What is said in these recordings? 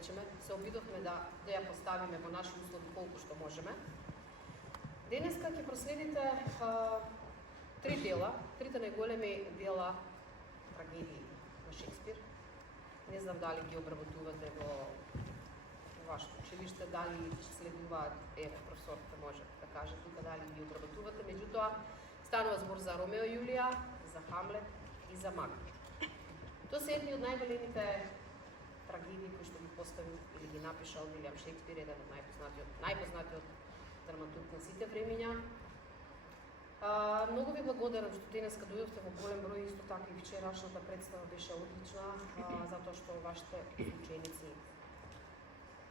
речеме, се обидовме да ја поставиме во наши услови колку што можеме. Денеска ќе проследите трите најголеми дела трагедии на Шекспир. Не знам дали ги обработувате во вашето училиште, дали следуваат, професорите може да каже тука дали ги обработувате, меѓутоа станува збор за Ромео и Јулија, за Хамлет и за Макбет. Тоа се едни од најголемите трагедии кои што ги поставил или ги напишал Вилијам Шекспир, еден од најпознатиот драматург на сите времиња. Многу ви благодарам што денеска дојдовте во голем број, исто така и вчерашната представа беше одлична, затоа што вашите ученици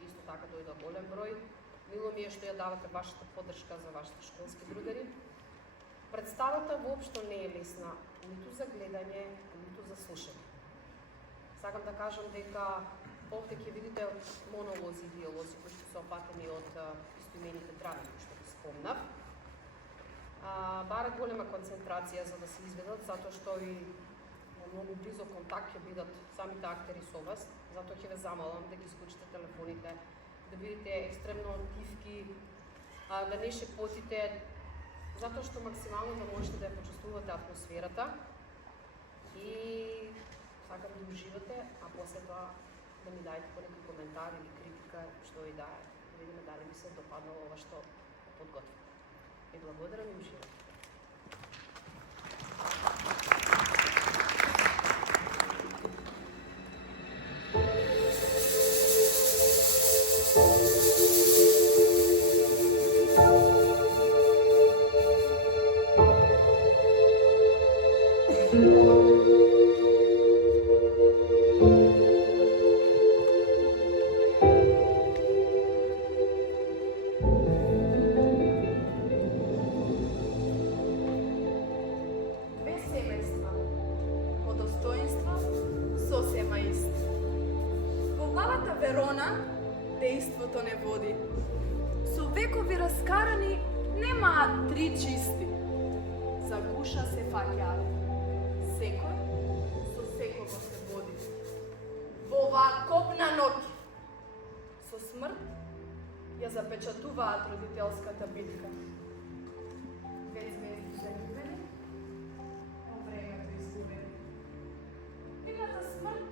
исто така дојдоа голем број. Мило ми е што ја давате вашата поддршка за вашите школски другари. Представата воопшто не е лесна, ниту за гледање, ниту за слушање. Сакам да кажам дека овде ќе видите монолози и диалози кои што се опатени од истоимените драми кои што ги спомнав. Барат голема концентрација за да се изведат, затоа што и многу близо контакт ќе бидат самите актери со вас, затоа ќе ве замолам да ги исклучите телефоните, да бидете екстремно тивки, да не шепотите, затоа што максимално да можете да ја почувствувате атмосферата и сакам да уживате, а после тоа да ми дајте по некој коментар или критика, што и да е, да видиме дали ми се допаднало ова што подготвим. И благодарам и уживам. Дејството не води. Со векови раскарани немаат три чисти. За гуша се фаќаат. Секој со секого се води. Во оваа копна ноќ со смрт ја запечатуваат родителската битка. Две звезди заливени, но времето изгубени. Едната смрт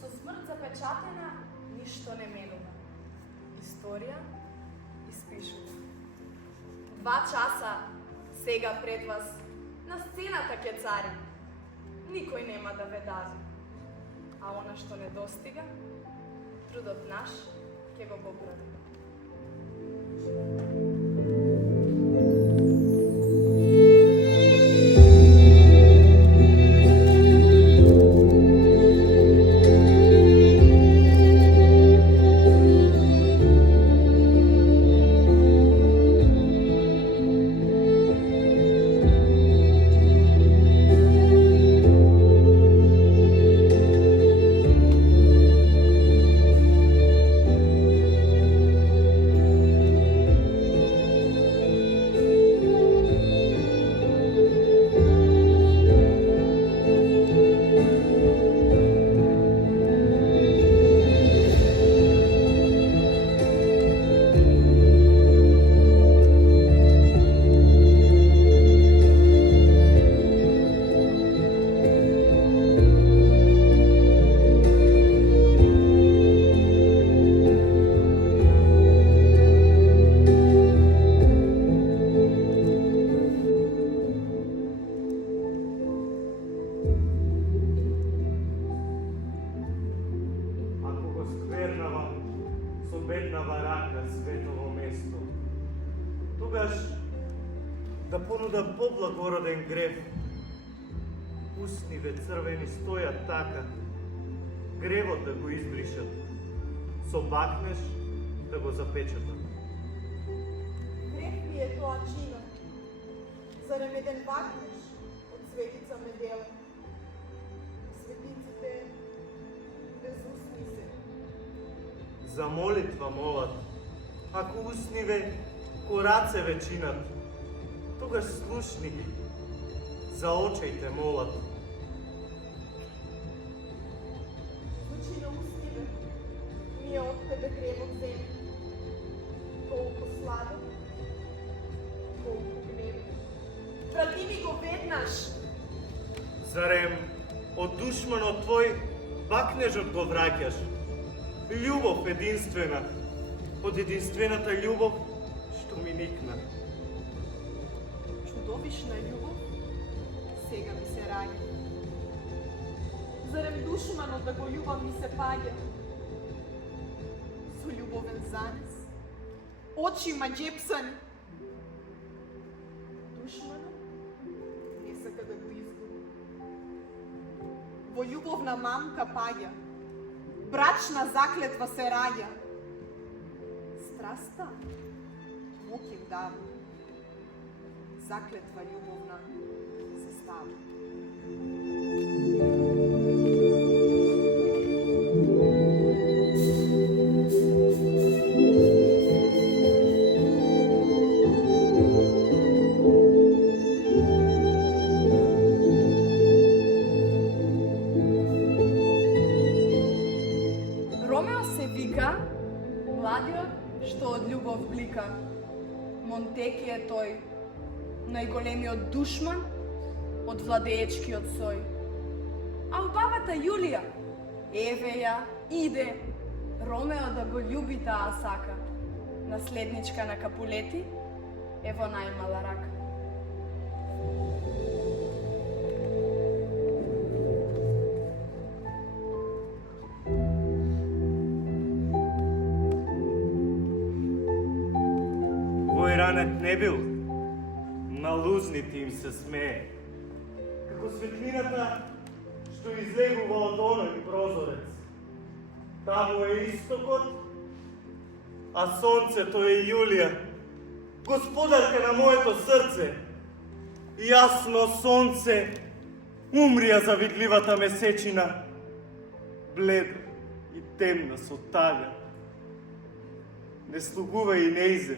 со смрт запечатена ништо не менува. Историја испишува. 2 часа сега пред вас на сцената ќе цари. Никој нема да ве дази. А она што не достига, трудот наш ќе го поправи. Да понуда поблагороден грев. Устниве црвени стојат така, гревот да го избришат, со бакнеш да го запечатат. Грев ми е тоа чино, зарем еден бакнеш од светица ме деле. Светиците без устни се. За молитва молат, ако устниве кораце вечинат, тогаш слушни ги, за очеите молат. Звучи на устниве, ми е Зарем од душманот твој бакнежот го враќаш? Љубов единствена, од единствената љубов што ми никна. Чудовишна љубов сега ми се раѓа. Зарем душманот да го љубам ми се паѓа? Со љубовен занес, очи маđепсани. Душманот не сака да го изгуби. Во љубовна мамка паѓа, брачна заклетва се раѓа. Страста моќ им дава, заклетва љубовна се става. Ромео се вика, младиот што од љубов блика. Монтеки е тој, најголемиот душман од владеечкиот сој. А убавата Јулија, еве ја, иде, Ромео да го љуби таа сака. Наследничка на Капулети, ево најмала рака. Вој ранет не бил, на лузните им се смее. Како светлината што излегува од оној прозорец. Таму е истокот, а сонцето е Јулија, господарка на моето срце. Јасно сонце, умрија завидливата месечина, бледа и темна со тага. Не слугува и неизе,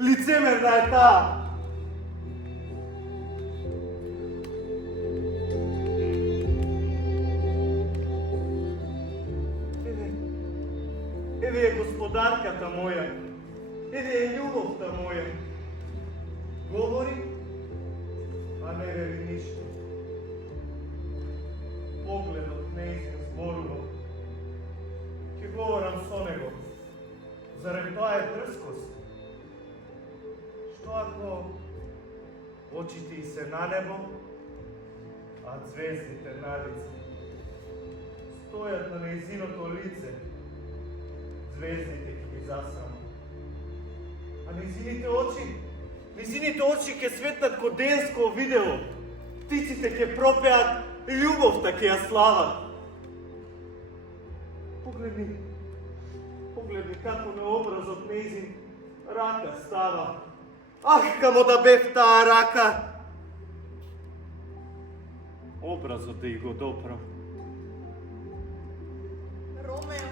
лицемерна е таа. Еве е господарката моја, еве е љубовта моја. Говори, а не вели ништо. Погледот неизен зборува. Ќе говорам со него. Зарем тоа е дрскост? Што ако очите и се на небо, а звездите на лице? Стојат на нејзиното лице, звездите ќе ги засама. А нејзините очи ќе светнат ко денско видело. Птиците ќе пропеат, љубовта ќе ја слават. Погледни како на образот нејзин рака става. Ах, камо да бев таа рака! Образот да и го доправ. Ромео,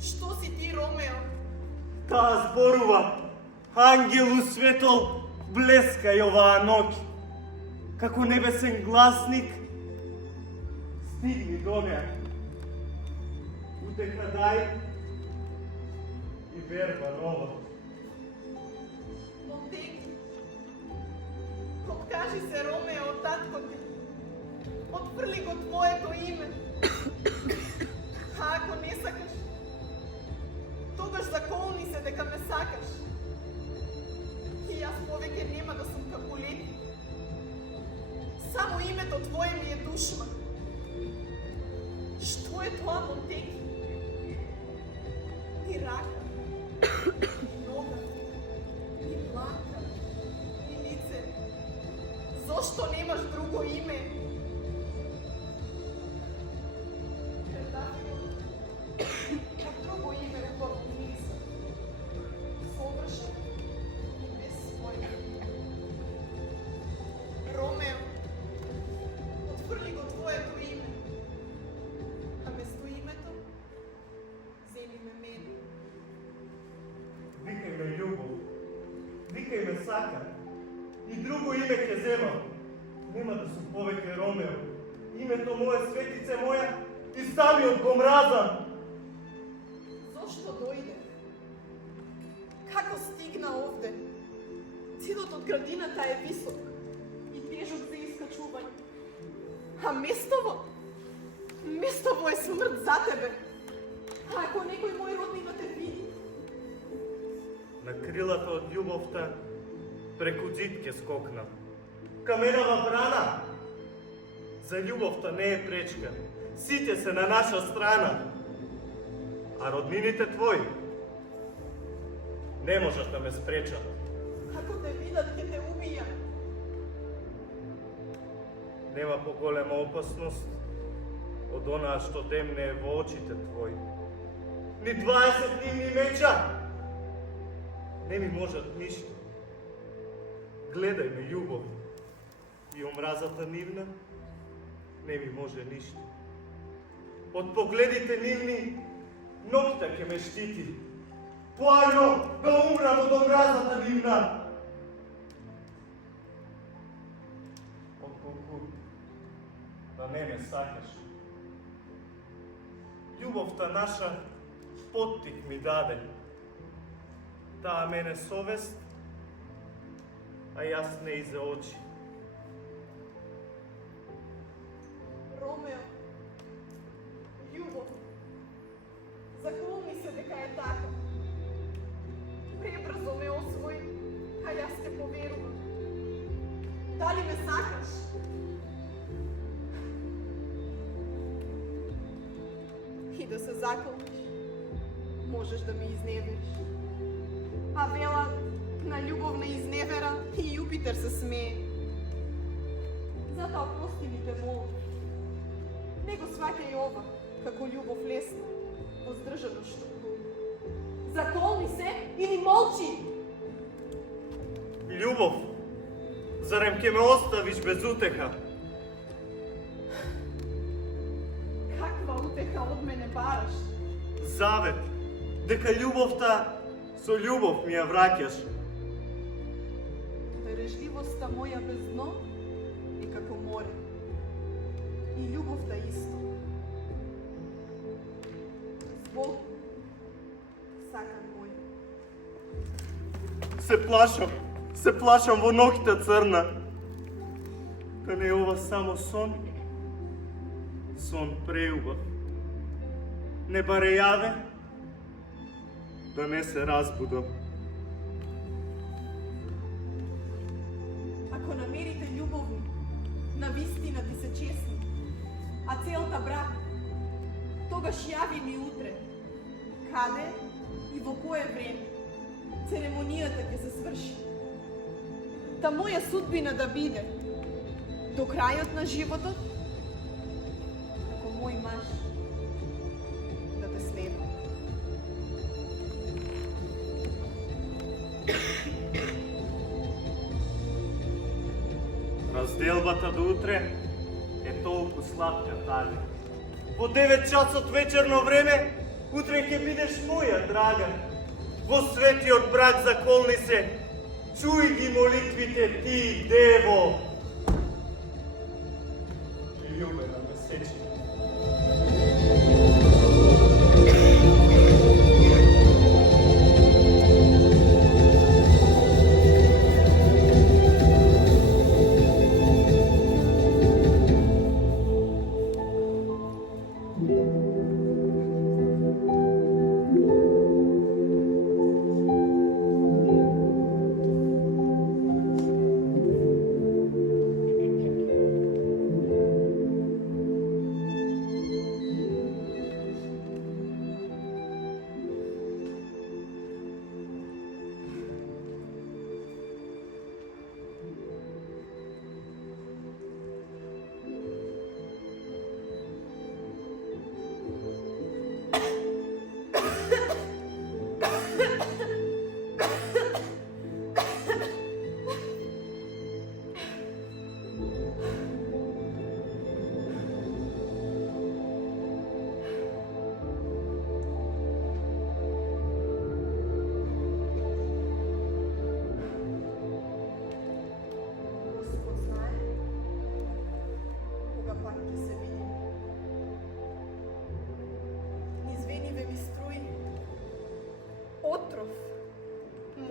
што си ти, Ромео? Таа зборува, ангелу светол, блеска и оваа ноќ. Како небесен гласник, стигни до неа. Утеха дај и верба нова. Монтеки, откажи се, Ромео, од татко ти. Отфрли го твоето име. А ако не сакаш, тогаш заколни се дека ме сакаш. И јас повеќе нема да сум Капулети. Само името твое ми е душман. Што е тоа, Монтеки? Ни рака, ни нога, ни дланка, ни лице. Зошто немаш друго име? Од друго име убаво мириса. Совршен и без свој. Ромео, отфрли го твоето име. А место името, земи ме мене. Викај ме љубов, викај ме сака. И друго име ќе земам. Нема да сум повеќе Ромео. Името мое, светице моја, и самиот го мразам. Зошто дојде? Како стигна овде? Зидот од градината е висок и тежок за искачување. А местово е смрт за тебе. А ако некој мој роднина те види? На крилата од љубовта преку ѕид ќе скокнам. Каменава брана. За љубовта не е пречка. Сите се на наша страна. А роднините твои не можат да ме спречат. Ако те видат, ќе те убија. Нема поголема опасност од онаа што демне е во очите твои. Ни 20 нивни меча не ми можат ништо. Гледај ме, љубов, и омразата нивна не ми може ништо. Од погледите нивни ноќта ќе ме штити. Поајно да умрам од омразата нивна. Отколку да не ме сакаш. Љубовта наша поттик ми даде. Таа мене совест, а јас не изе очи. Ромео, љубов, заколни се дека е така. Пребрзо ме освои, а јас те поверувам. Дали ме сакаш? И да се заколниш, можеш да ме изневериш. А велат на љубовна изневера и Јупитер се смее. Затоа прости ми те молам. Не го сваќај ова како љубов лесна, воздржано штуку. Заколни се или молчи! Љубов, зарем ќе ме оставиш без утеха? Каква утеха од мене бараш? Завет, дека љубовта со љубов ми ја враќаш. Бережливоста моја без дно е како море. И љубовта исто. Због, сакан мој. Се плашам во ноќта црна. Да не е ова само сон? Сон преубав. Не баре јаве, да не се разбудам. Ако намерите љубовни, на вистина ти се честни, а целта брак, тогаш јави ми утре. Каде и во кое време церемонијата ќе се сврши. Та моја судбина да биде до крајот на животот, како мој маж да те следва. Разделбата до утре е толку сладка, Тали. Во 9 часот вечерно време, утре ќе бидеш моја, драга. Во светиот брак заколни се, чуј ги молитвите ти, дево. Љубена месечина.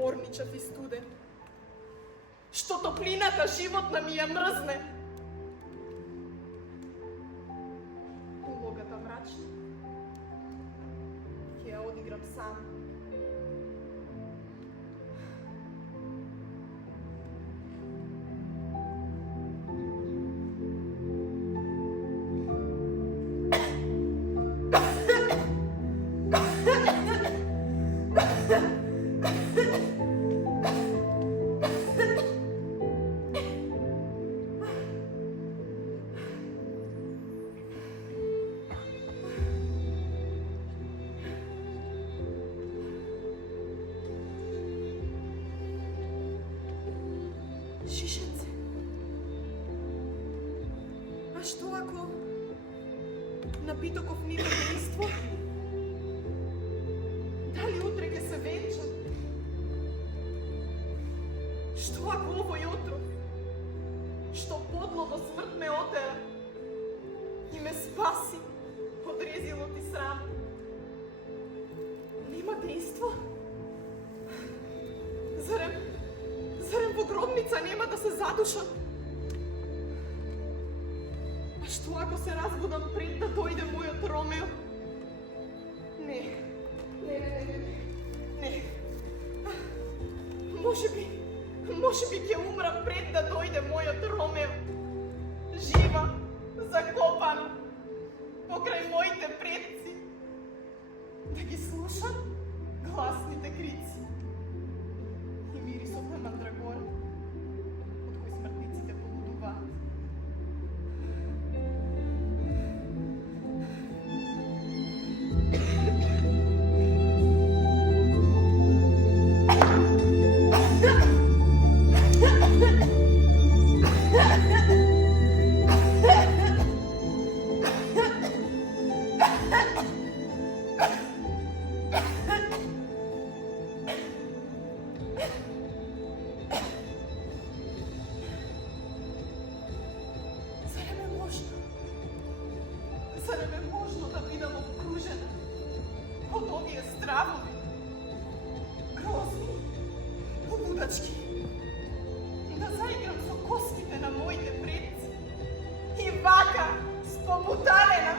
морничав и студен. Што топлината животна ми ја мрзне. играм сам. Шишенце. А што ако напитоков ни единство? Дали утре ќе се венчам? Што ако овој утро, што подло во смрт ме отера и ме спаси од резилот и срам? Нема дејство? Зарем во гробница нема да се задушам? А што ако се разбудам пред да дојде мојот Ромео? Не. Може би ќе умрам пред да дојде мојот Ромео. Жива, закопана, покрај моите предци. Да ги слушам гласните крици и мирисот на мандрагора, од кој смртниците полудуваат. Зарем е можно да бидам обкружена од овие стравови, грозни, лудачки, да заиграм со костите на моите предци и вака, спомуталена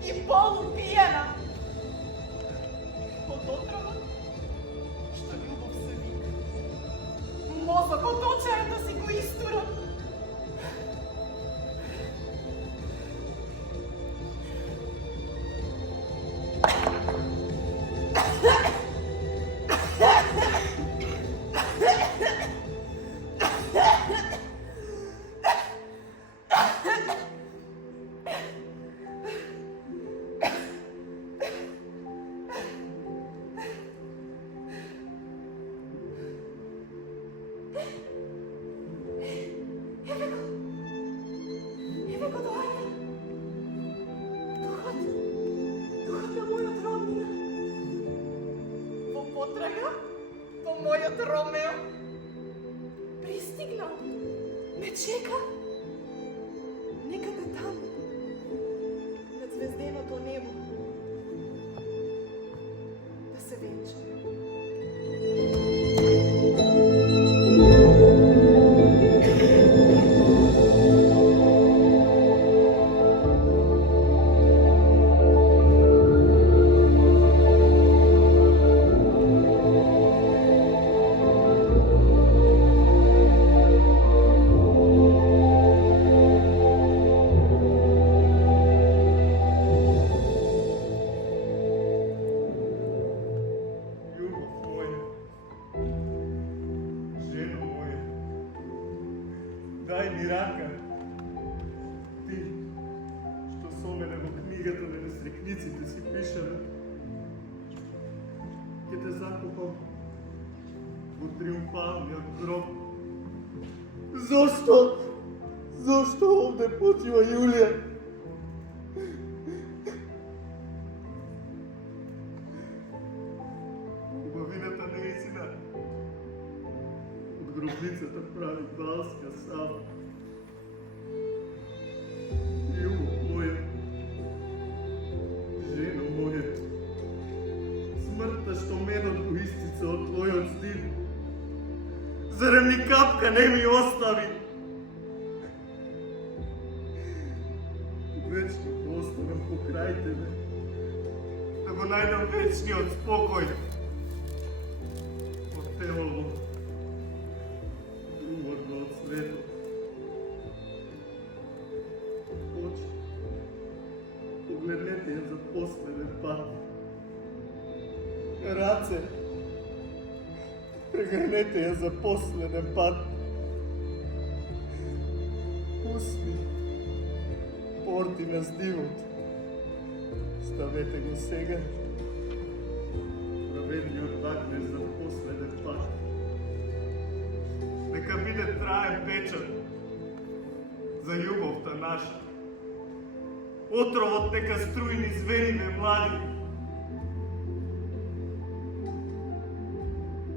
и полупиена од отровот што љубов се вика. Мозокот очарен да си го истурам. Еве го доаѓа. Духот на мојот роднина. Во потрага по мојот Ромео. Пристигнал. Ме чека. Некаде таму, над звезденото небо. Да се венчам. Дај ми рака. Ти, што со мене во книгата на несрекниците си пишале, ќе те закопам во триумфалниот гроб. Зошто? Зошто овде почива Јулија? Убавината неистина од гробницата прави балска сала. Љубов моја, жено моја, смртта што медот го истица од твојот стил, зарем ни капка не ми остави? Вечно да останам покрај тебе, да го најдам вечниот спокој. Од тело, уморно од светот. Очи, погледнете ја за последен пат. Раце, прегрнете ја за последен пат. Усни, порти на здивот. Ставете го сега. Праведниот бакне за последен пат. Нека биде траен печат за љубовта наша. Отровот нека струи низ вените млади.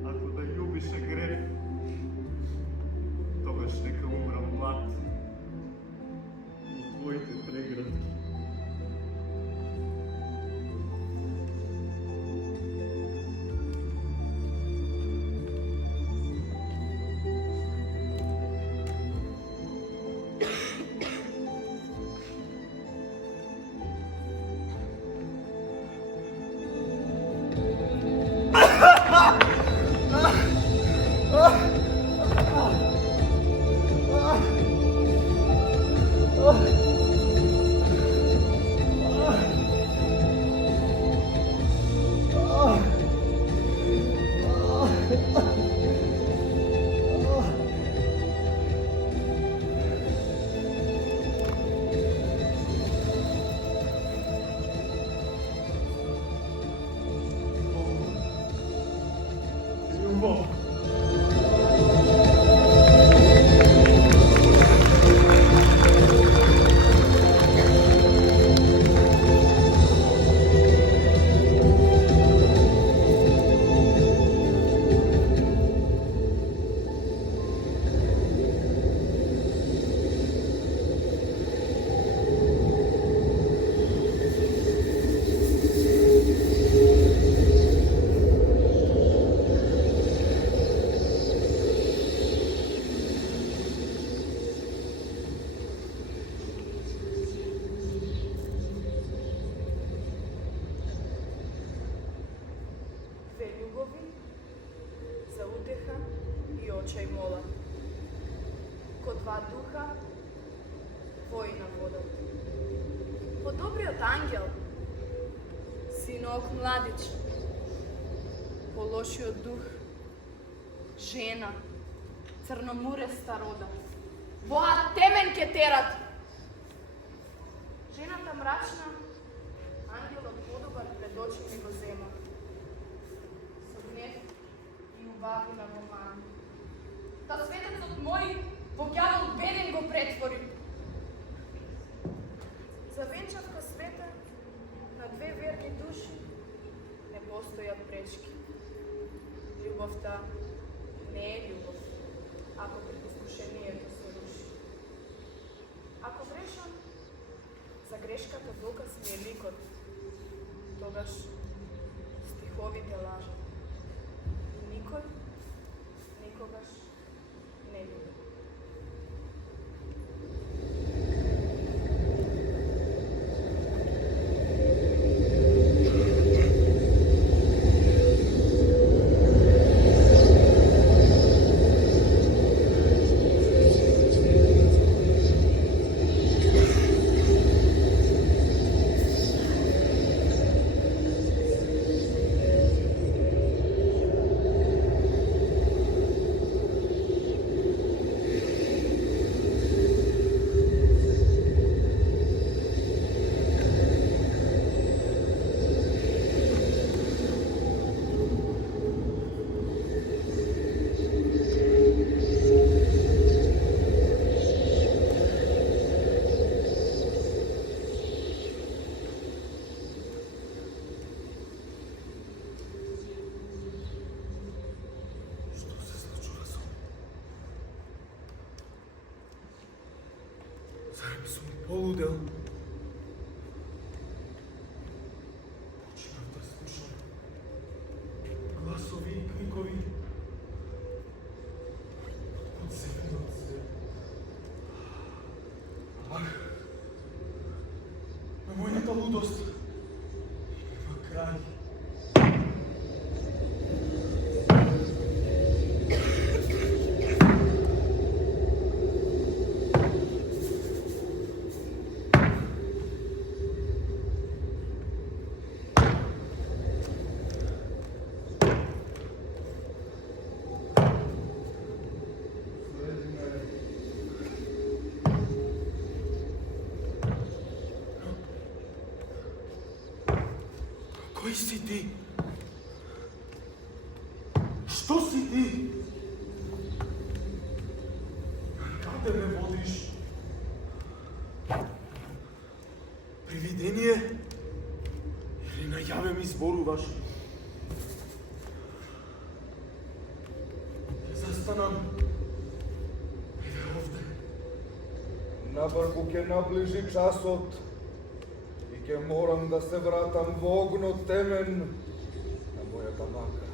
Ако да љубише греф, тогаш нека умрам млад во твоите преградки. Љубов. Две љубови за утеха и очај мола. Ко два духа вои на водот. По добриот ангел, синок младич, по лошиот дух, жена, црномуреста рода. Воа темен ке терат. Жената мрачна, ангелот подобар пред очи ми го зема. Со гнев и убави на роман. Та светецот мој во ѓавол беден го претвори. За венчавка света на две верни души не постојат пречки. Љубовта не е љубов, ако пред искушението се руши. Ако грешам, за грешката доказ ми е ликот, тогаш стиховите лажат. Никој никогаш не љуби. Зарем сум полудел? Почнав да слушам гласови и крикови од земјот се. Ах, на мојната лудост нема крај. крај. Кој си ти? Што си ти? Каде ме водиш? Привидение? Или најаве ми зборуваш? Застанам. Еве овде. Набрзо ќе наближи часот и ќе морам да се вратам во огнот темен на мојата мака.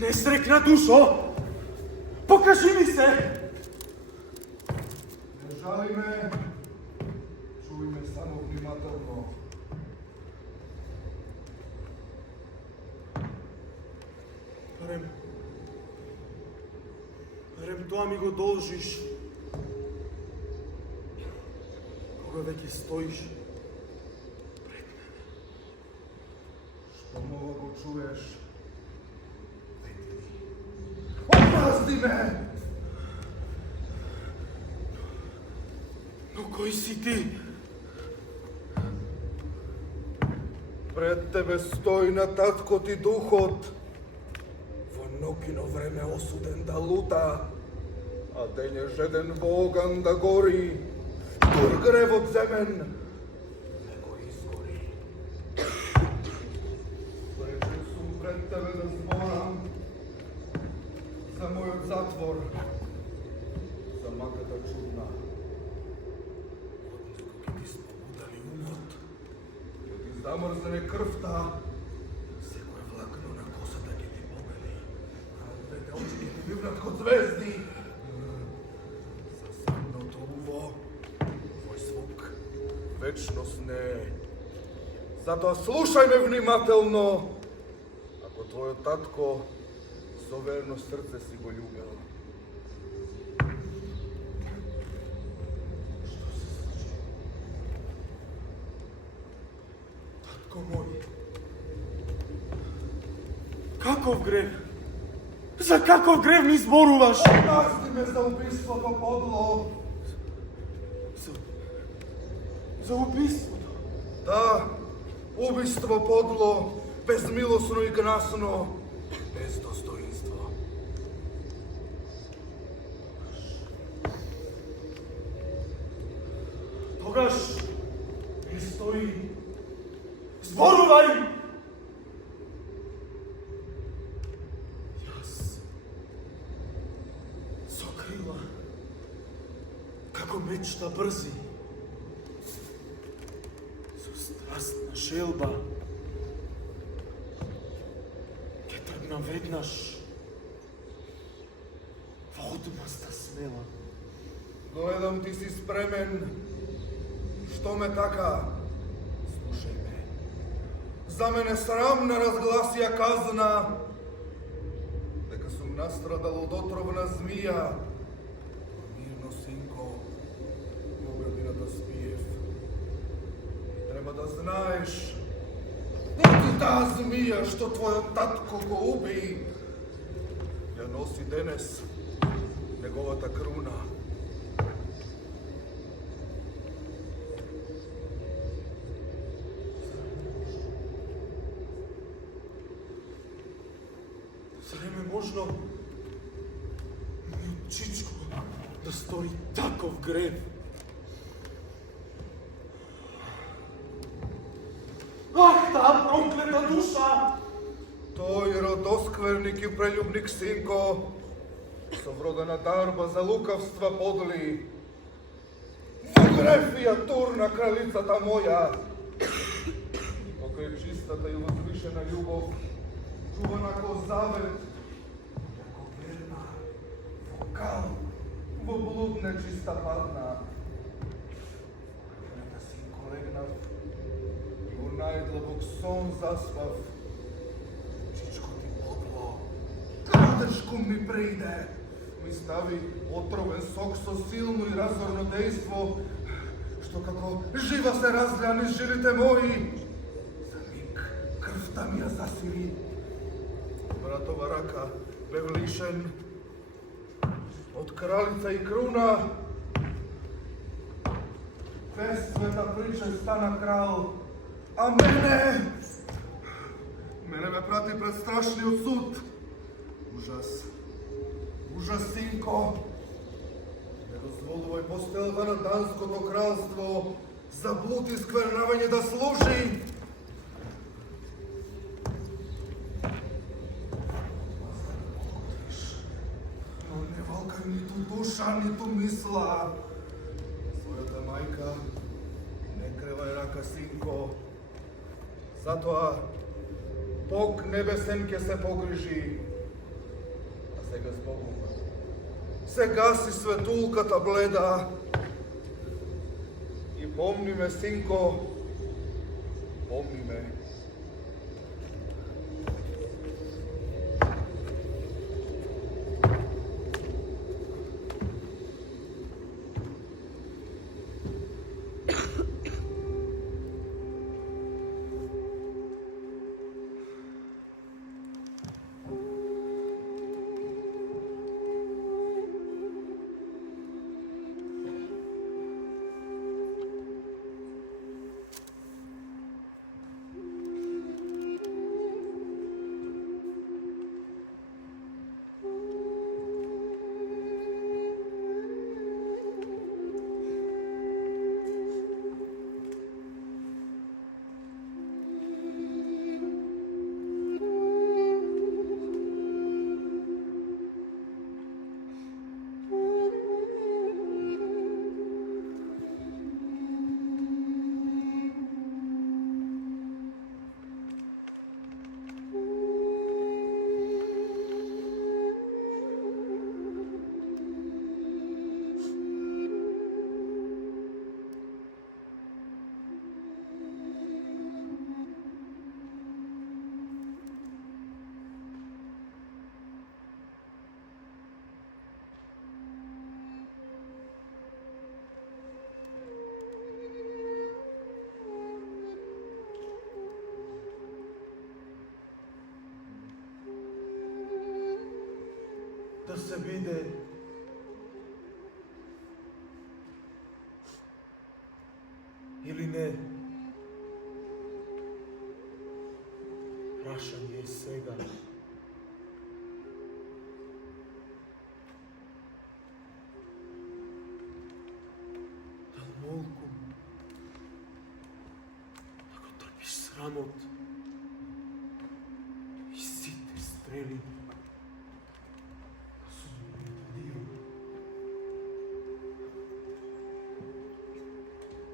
Несрекна душо! Покажи ми се! Не жали ме, чуј ме само внимателно. Рем, тоа ми го должиш. Кога веќе стоиш пред мене. Што мова го чуеш? Опразди ме! Но кој си ти? Пред тебе стои на таткот и духот, во ноќно време осуден да лута, а дење жеден во оган да гори, тур гревот земен не го изгори. Пречен сум пред тебе да зборам за мојот затвор, за маката чудна. Однеско ќе ти спобудали умот, ќе ти замрзне крвта, секој влакно на косата ќе ти побели, а двете очи ќе ти вивнат код звезди. За самното уво, твој звук вечност не е. Затоа слушај ме внимателно, ако твојот татко со верно срце си го љубел. Што се случи? Татко мој. Каков грев? За каков грев ми зборуваш? Опразди ме за убиството подло. За убиството? Да, убиство подло, безмилосно и гнасно, без достоинство. Тогаш не стои. Зборувај! Јас со крила, како мечта брзи, со страстна желба, ќе тргнам веднаш во одмаста смела. Гледам ти си спремен. Што ме така? Слушај ме. За мене срамна разгласија казна, дека сум настрадал од отровна змија. Мирно, синко, обради да спиев. И треба да знаеш, дека таа змија што твојот татко го уби, ја носи денес неговата круна. Зрем е можно мојот чичко да стори таков грев? Ах, таа проклета душа! Тој родоскверник и прелюбник синко, со вродена дарба за лукавства подли, во греф ја турна кралицата моја, покрај чистата и возвишена љубов, чувана ко завет, како верна, во кал, во блуд нечиста падна. Жената најдлабок сон заспав. Чичко ти подло, крадешко ми приде. Ми стави отровен сок со силно и разорно дејство, што како жива се разлја низ жилите мои. За миг крвта ми ја засири. Братова рака бев лишен од кралица и круна. Без света приче стана крал, а мене ме прати пред страшниот суд. Ужас, ужас, синко. Не дозволувај постелта на Данското кралство за блуд и сквернавање да служи. Но не волкај ниту душа, ниту мисла. Својата мајка не кревај рака, синко. Затоа Бог небесен ќе се погрижи. А сега збогум. Сега си светулката бледа. И помни ме, синко, помни ме. Да се биде или не, прашање е сега. Далмолку, да го трпиш срамот и сите стрели.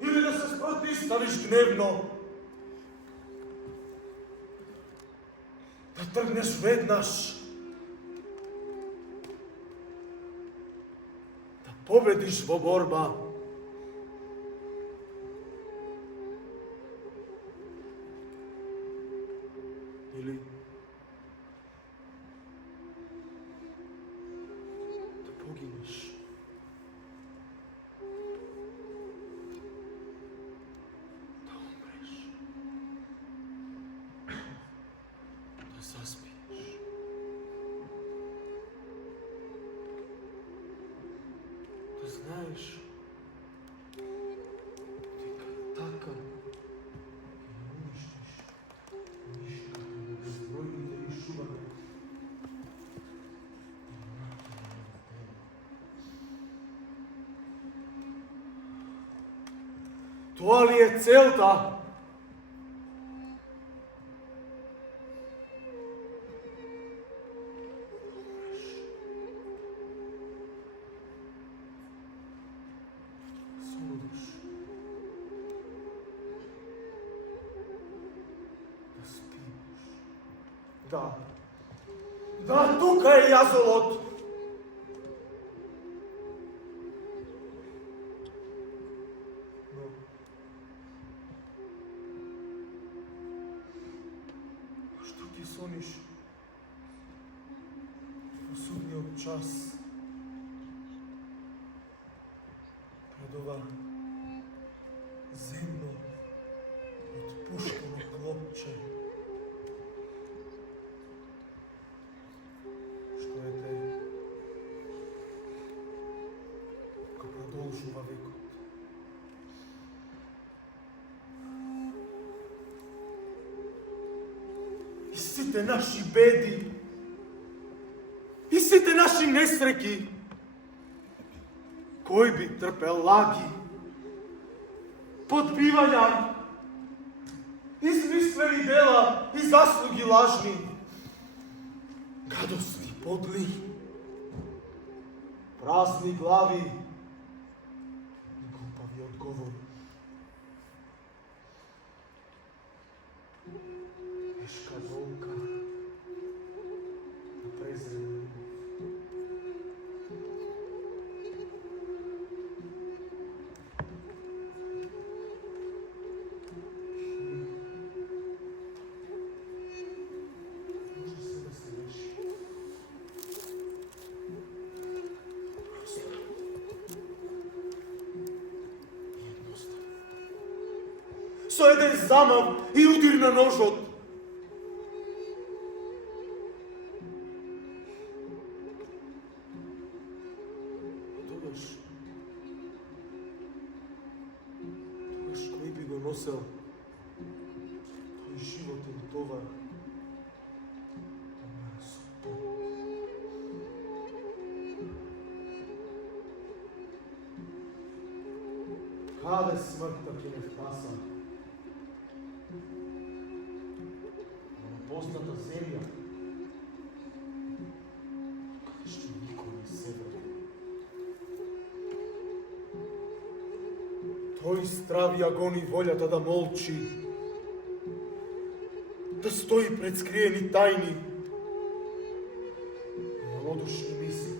Или да се спротивставиш гневно, да тргнеш веднаш, да победиш во борба. Или да погинеш. Заспиш. Да знаеш, дека така ќе уништиш нишката на безбројните ришувања. Тоа ли е целта? Да. Да, тука е јазолот. Но слониш во судниот час пред ова земно отпуштено клопче, што ете го продолжува векот. И сите наши беди, и сите наши несреки, кој би трпел лаги, подбивања, измислени дела и заслуги лажни, гадости подли, празни глави и глупави одговори. Тешка болка на презрени. Може се да се реши. Просто. И едноставно. Со еден замав и удир на ножот. Тогаш кој би го носел тој животен товар на судба? Каде смртта ќе ме впаса? На позната земја, каде што никој не се врати. Тој страви агон и волјата да молчи, да стои пред скриени тајни, малодушни мисли.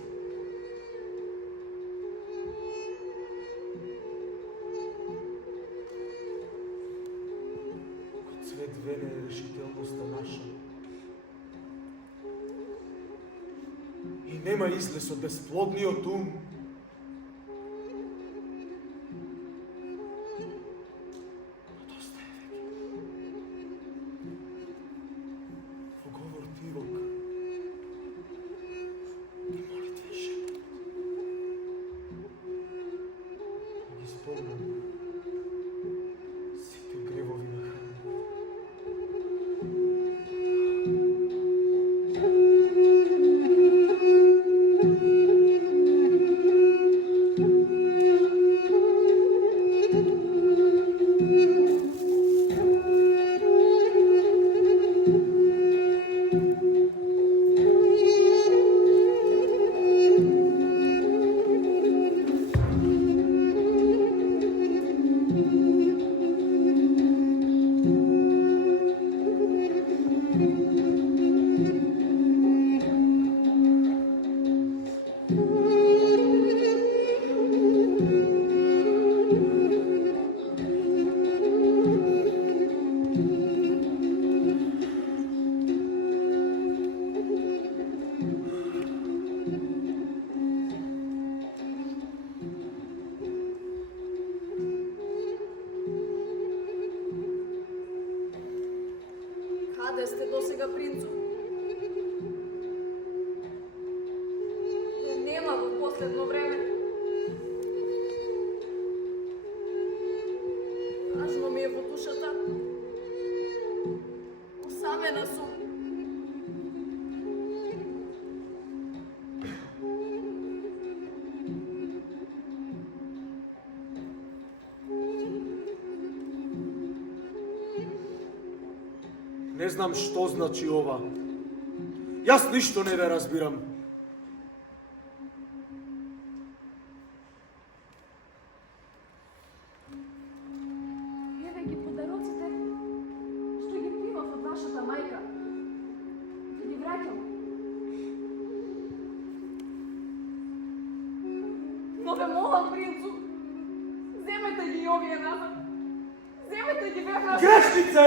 Кој цвет вене е решителноста наша. И нема излез од бесплодниот ум. Сите гревови на храна. Каде сте досега, принцу? Те нема во последно време. Тажно ми е во душата. Осамена сум. Не знам што значи ова. Јас ништо не ве разбирам. Еве ги подароците што ги примав од вашата мајка. Ти ги враќам. Но ве молам, принцу, земете ги овие назад. Земете ги веднаш. Грешнице!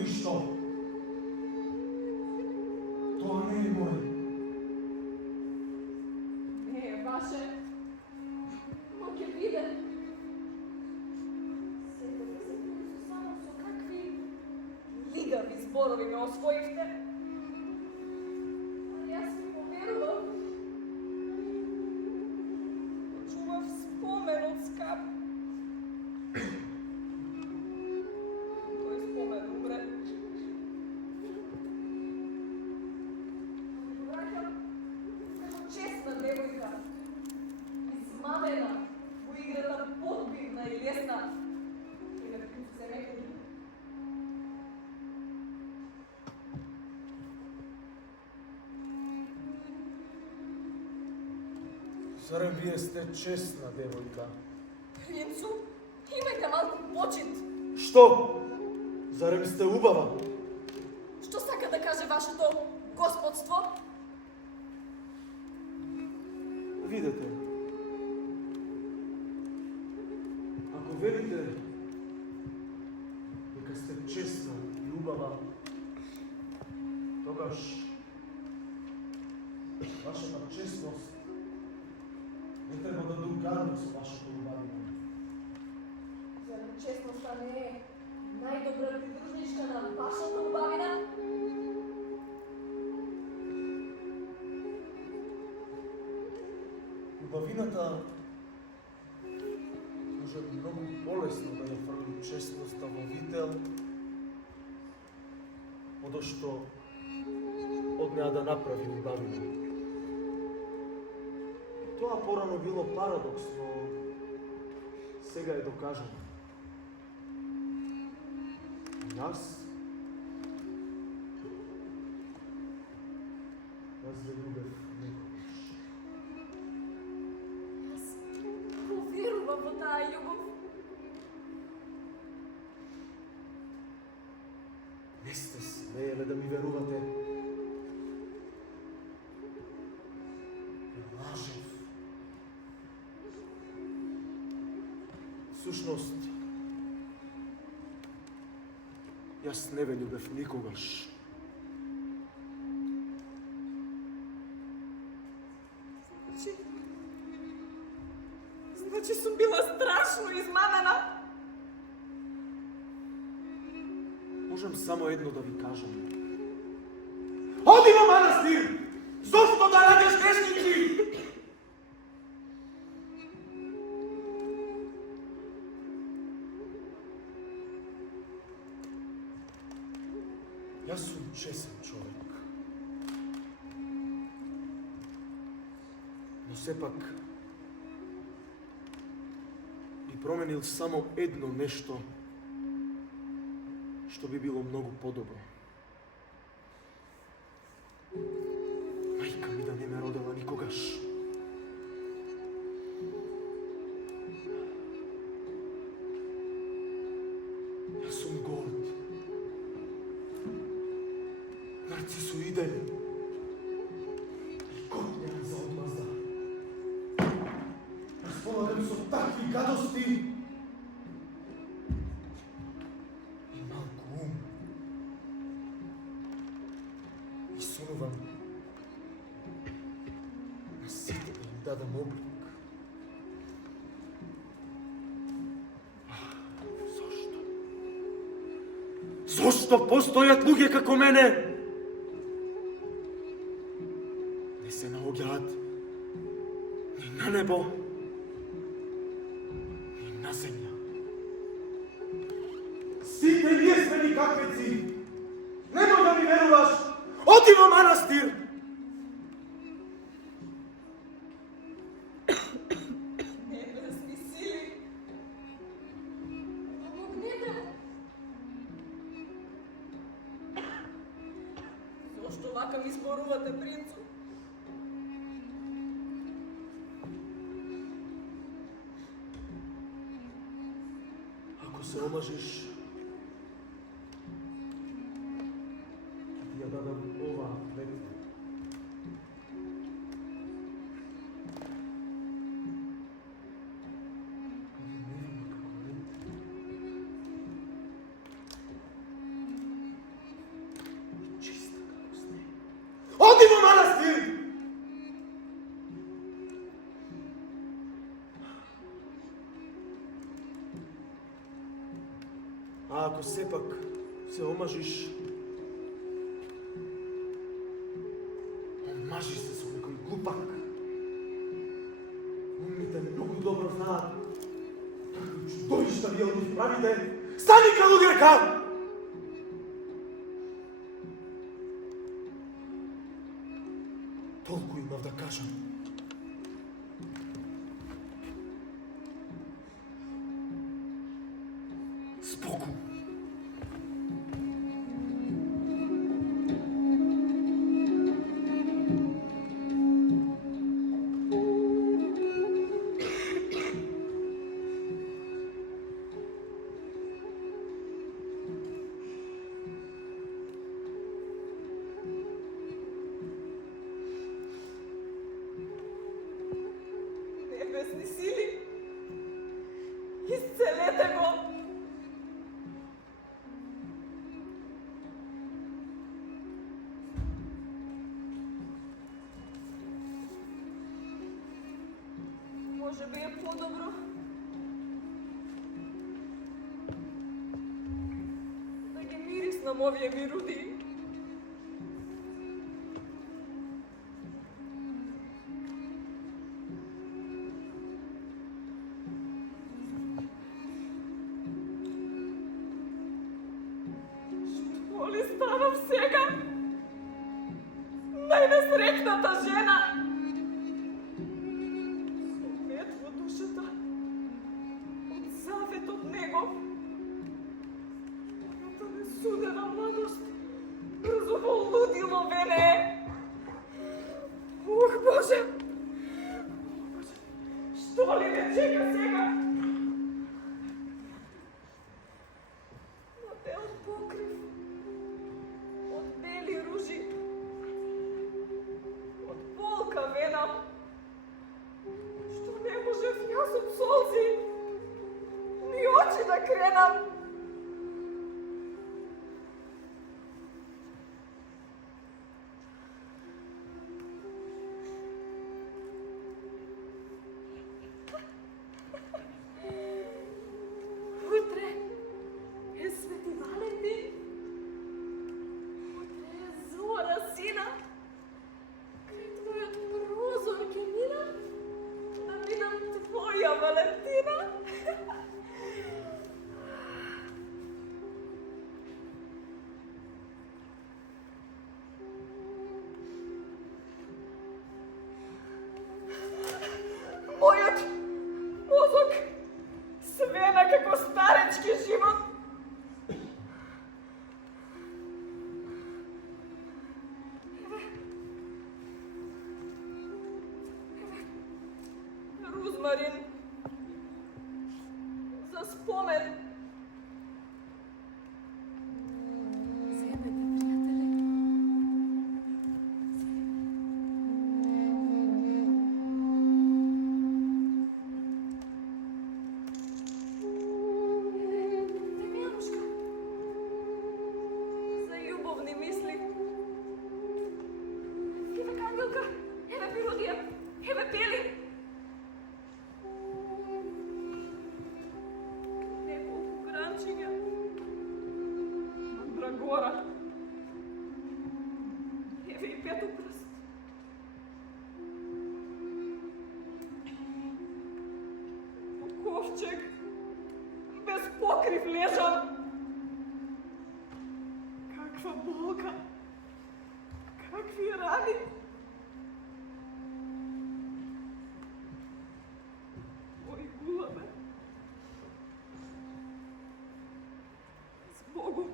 ништо. Тоа не е мој. Не е ваше, но ќе биде. Сетете се само со какви лигави зборови ме освоивте. А јас ви поверував. Чував спомен од скап. Тој спомен умре. Враќам како честна девојка, измамена во играта подбивна и лесна. И ме се некој. Зарем вие сте честна девојка? Принцу, имајте малку почит. Што? Зарем сте убава? Што сака да каже вашето господство? Видете. Ако велите дека сте честна и убава, тогаш вашата честност не треба да доугарне со вашата убавина. Зарем честноста не е најдобра придружничка на вашата убавина? Убавината може многу полесно да ја фрли честноста во видел, одошто од неа да направи убавина. Тоа порано било парадокс, но сега е докажано. Јас заљубев некогаш. Јас поверувам во таа љубов. Не сте смееле да ми верувате. Лажев. Всушност, јас не ве љубев никогаш. Значи сум била страшно измамена. Можам само едно да ви кажам. Оди во манастир! Зошто да наѓаш грешници? Јас сум чесен човек. Но сепак би променил само едно нешто што би било многу подобро. Мајка ми да не ме родела никогаш. Јас сум горд. Нарцисоиден. И котњан за одмазда. Располагам со такви гадости. На сите да им дадам облик. Зошто? Зошто постојат луѓе како мене? Не се наоѓаат ни на небо, ни на земја. Сите вие сме никаквици. Немој да ми веруваш. Оди во манастир! Не безмисли. Помогнете му. Зошто вака ми зборувате, принцу? Ако се омажиш, ќе ти ја дадам оваа клетва. Оди во манастир! А ако сепак се омажиш, омажи се со некој глупак. Умните многу добро знаат какви чудовишта вие од нив правите. Стани калугерка! Толку имав да кажам. Споку. Небесни сили, изцелете го! Може би е по-добро да ги мириснам овие ми руди. Што ли станав сега? Најнесрекната жена! Мет во душата од заветот негов. Мојата несудена младост брзо во лудило вене. Ух, Боже! Што ли ме чека сега? На бел покрив од бели ружи, од полка вена, што не можев јас од солзи ни очи да кренам. Утре е Свети Валентин. Утре е зора сина. Крај твојот прозор ќе минам, да видам твоја Валентина. Мојот мозок свена како старечки живот. Рузмарин за спомен. Земете, пријателе. Еве, Јанушка. За љубовни мисли. Еве канделка, еве пиродија, еве пели. Неколку гранчиња. Мандрагора. Еве и петопрст. Во ковчег. Без покрив лежам. Каква болка. Какви рани. Мој гулабе. Збогу.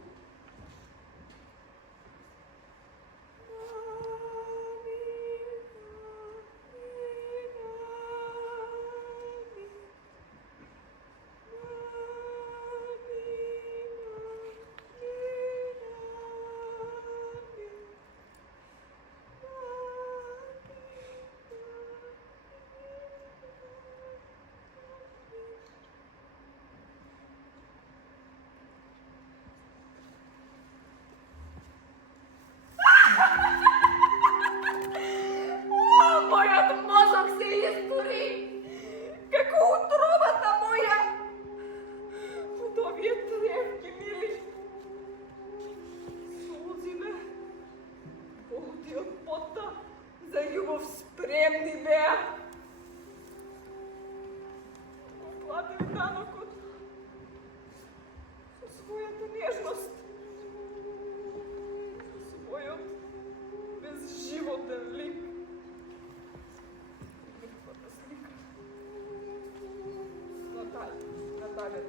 дате танокот со својата нежност, со својот безживотен лик. Мртвата слика. Наталја.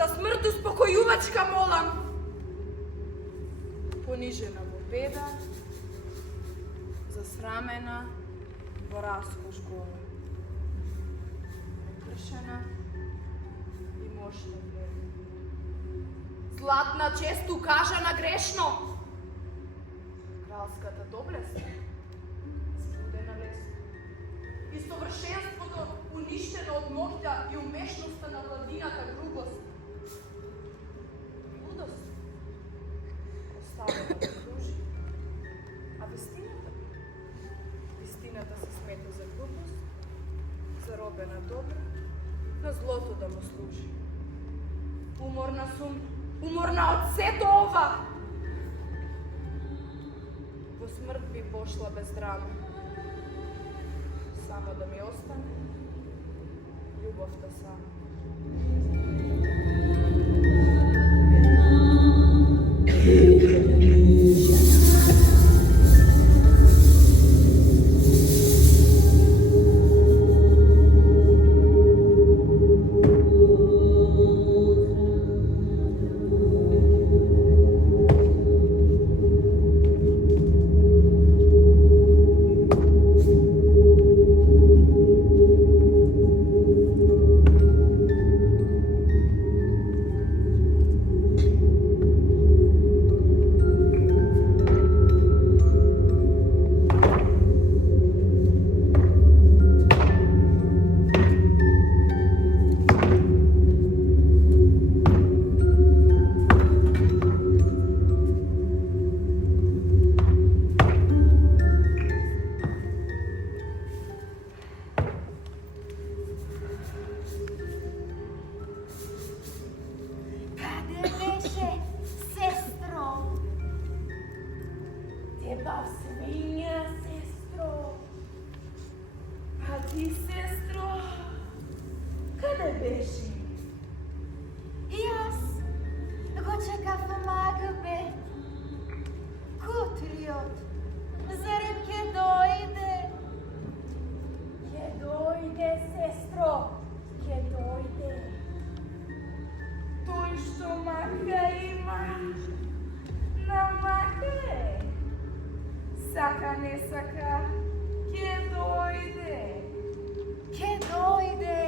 За смрт успокојувачка молам. Понижена во беда, засрамена во раскош гола. Прекршена и мошна гледа. Златна чест укажана грешно. Кралската доблест спудена лесно. И совршенството уништено од моќта и умешноста на владината грубост. Лудост оставена да кружи, а вистината се смета за глупост, заробена добра, на злото да му служи. Уморна сум, уморна од сето ова. Во смрт би пошла без драма, само да ми остане љубовта сама. Ти, сестро, каде беше? Јас го чекав магбе. Кутриот, зарем ќе дојде? Ќе дојде, сестро, ќе дојде. Тој што мака има, на мака е. Сака не сака, ќе дојде. Ќе дојде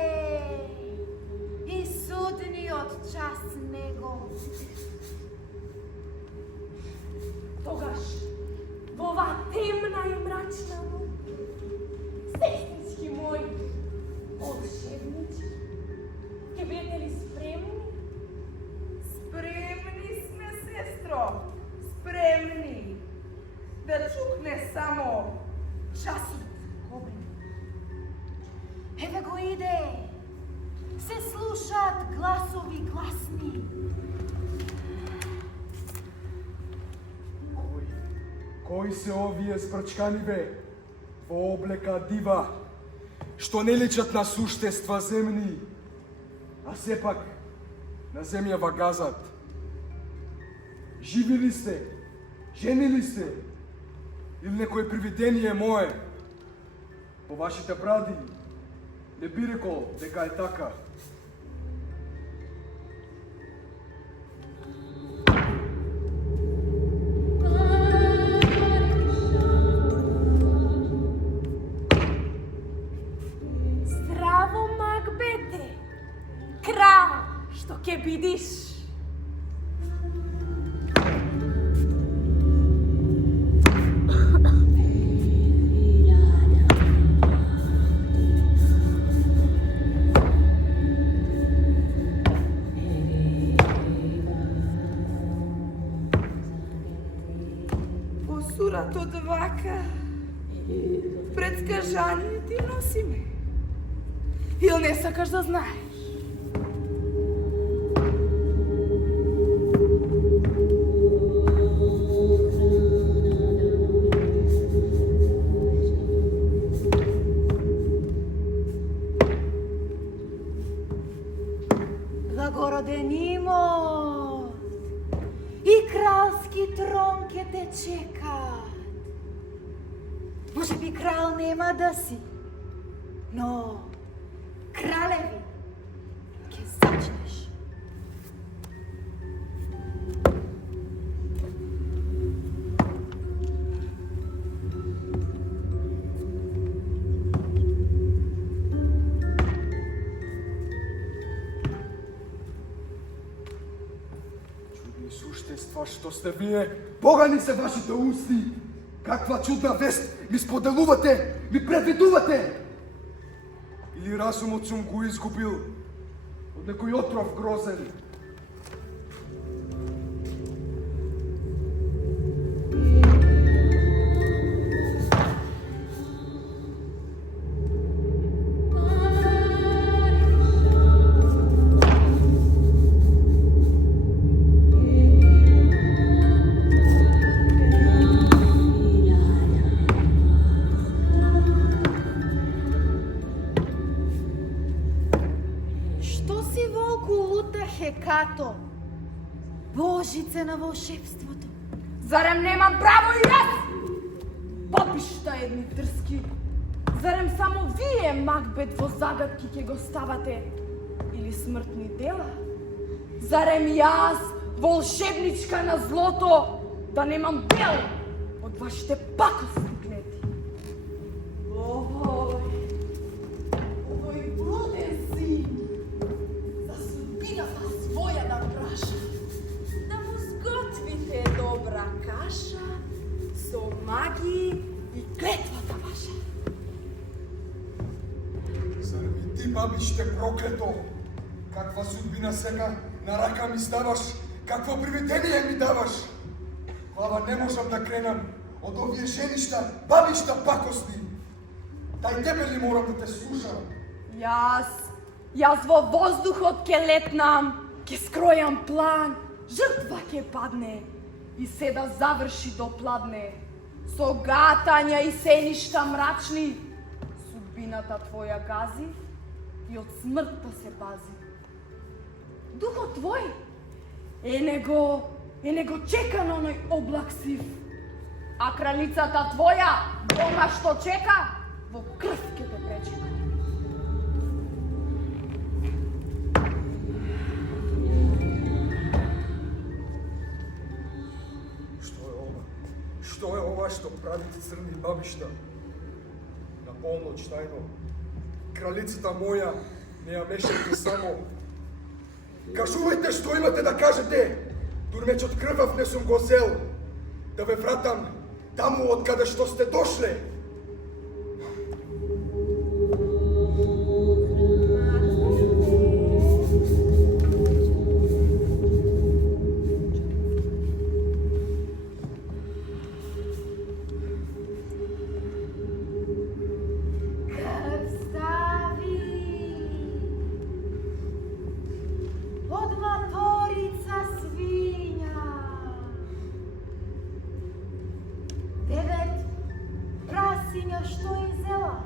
и судниот час негов. Тогаш, во оваа темна и мрачна ноќ, сестрички мои, волшебнички, ќе бидете ли спремни? Спремни сме, сестро, спремни. Да чукне само часот кобен. Еве го иде, се слушаат гласови гласни. Кои се овие спрчкани бе, во облека дива, што не личат на суштества земни, а сепак на земјава газат? Живи ли сте? Жени ли сте? Или некое привидение мое? По вашите бради не би рекол дека е така. видиш. Осурато двака, предскажание ти носиме. Или не сакаш да знаеш? Благороден имот и кралски трон ке те чекат. Може би крал нема да си, но кралеви ке зачнеш. Чудни суштества што сте вие, погани се вашите усти. Каква чудна вест ми споделувате, ми предвидувате. Или разумот сум го изгубил од некој отров грозен. Хекато, Божице на волшебството. Зарем немам право и јас? Попишта едни дрски. Зарем само вие Макбет во загадки ќе го ставате? Или смртни дела? Зарем јас, волшебничка на злото, да немам дел од вашите пакосни гледи? Овој блуден син за судбината своја да праша, да му сготвите добра каша со маги и клетвата ваша. Зар ми ти, бабиште, проклето? Каква судбина сега на рака ми ставаш? Какво привидение ми даваш? Глава не можам да кренам од овие женишта, бабишта пакосни. Тај тебе ли морам да те слушам? Јас во воздухот ке летнам, ке скројам план, жртва ке падне и се да заврши до пладне. Со гатања и сеништа мрачни, судбината твоја гази и од смртта се пази. Духот твој е него чека на оној облак сив, а кралицата твоја дома што чека, во крв ке те пречека. Што е ова што правите црни, бабишта? На полноќ тајно, кралицата моја не ја мешајте само. Кажувајте што имате да кажете, турмечот крвав не сум го зел, да ве вратам таму од каде што сте дошле. Што изела?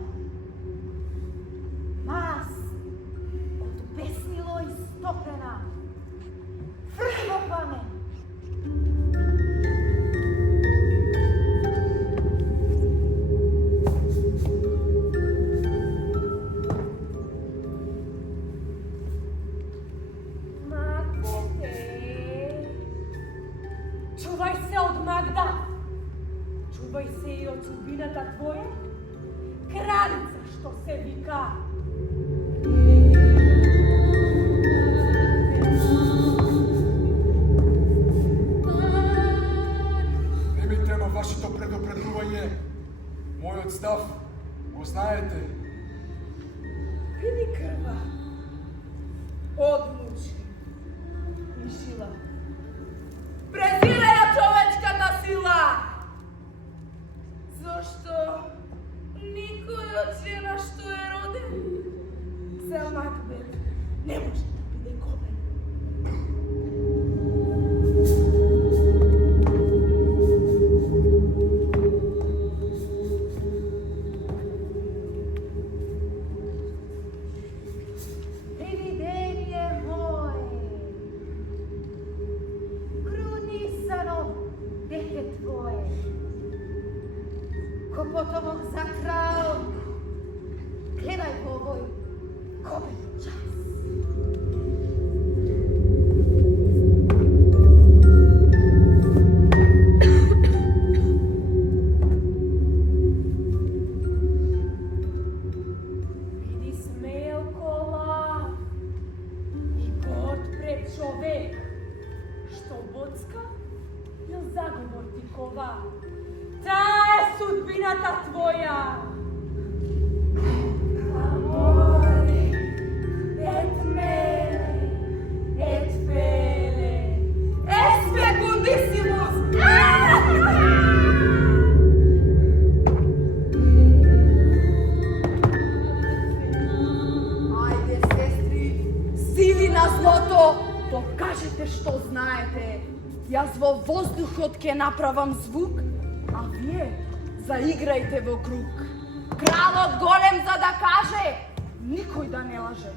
Мас од беснило истопена, фршло памен. Макбете, чувај се од Магда, чувај се и од судбината твоја, кралица што се вика. готовог за крал. Гледај во овој кобен час. Види смел кола и горд пред човек, што боцка и заговор ти кова. Таа е судбината твоја. Amore, et mele, et fele, es fecundissimus. Ајде, сестри, сили на злото, покажете што знаете. Јас во воздухот ќе направам звук, а вие заиграјте во круг. Кралот голем за да каже, никој да не лаже.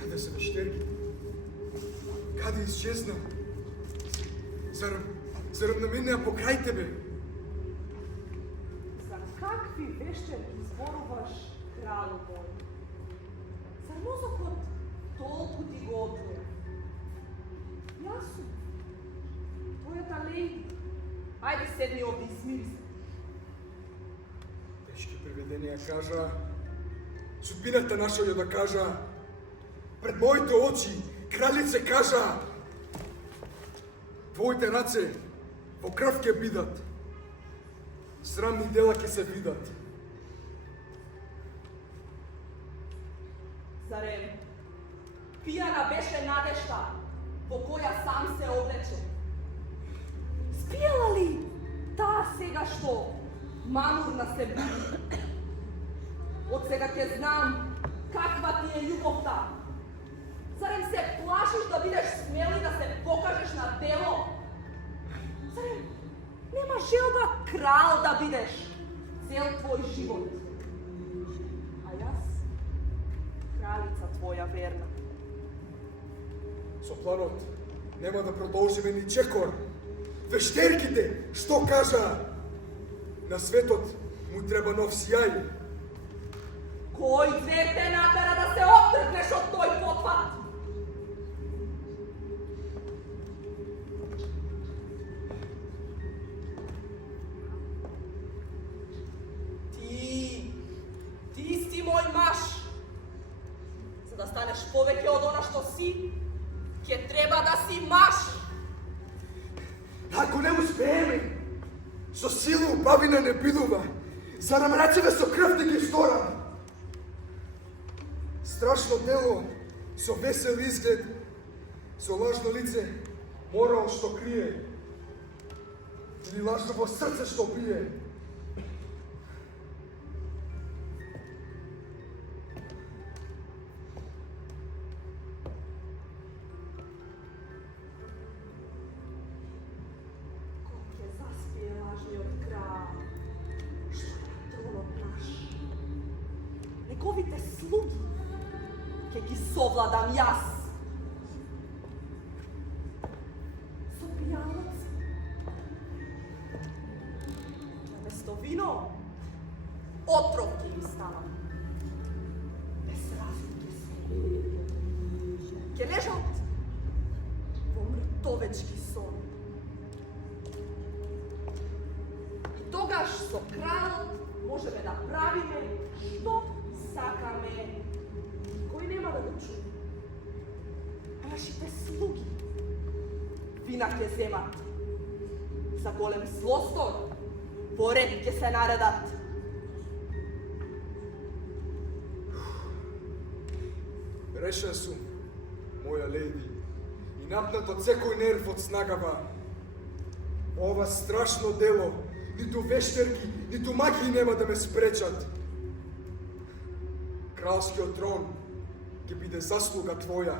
Каде се вещерките? Каде изчезна? Зарем наминеа покрај тебе? За какви вещерки зборуваш, кралу мој? Зар мозокот толку ти го отвоја? Јас сум твојата лејди. Ајде седни овде и смири се. Тешки привиденија кажа, судбината наша ја да кажа, пред моите очи кралице кажа, твоите раце во крв ќе бидат, срамни дела ќе се видат. Зарем, пијана беше надежта, во која сам се облече. Спијала ли таа сега што мамурна се буди? Од сега ќе знам каква ти е љубовта. Зарем се плашиш да бидеш смел и да се покажеш на дело? Зарем нема желба крал да бидеш цел твој живот? А јас, кралица твоја верна. Со планот нема да продолжиме ни чекор. Вещерките, што кажа? На светот му треба нов сјај. Кој звер те натера да се оттргнеш од тој потват? Ти си мој маж. За да станеш повеќе од она што си, ќе треба да си маж. Ако не успееме, со сила убавина не бидува, зарем рацеве со крв да ги сторам. Страшно дело, со весел изглед, со лажно лице, морал што крие, или лажново срце што бие. Ќе заспие лажниот крал, што е на тронот наш. Неговите слуги ќе ги совладам јас. Со пијалец, наместо вино, отров ќе им ставам. Без разум ќе се. Ќе лежат во мртовечки сон. И тогаш со кралот можеме да правиме што сакаме. Кој нема да го чуе. А нашите слуги вина ќе земат за голем злостор, во ред ќе се наредат. Решен сум, моја леди, и напнат од секој нерв од снагава. Ова страшно дело, ниту вештерки, ниту магии нема да ме спречат. Кралскиот трон ќе биде заслуга твоја.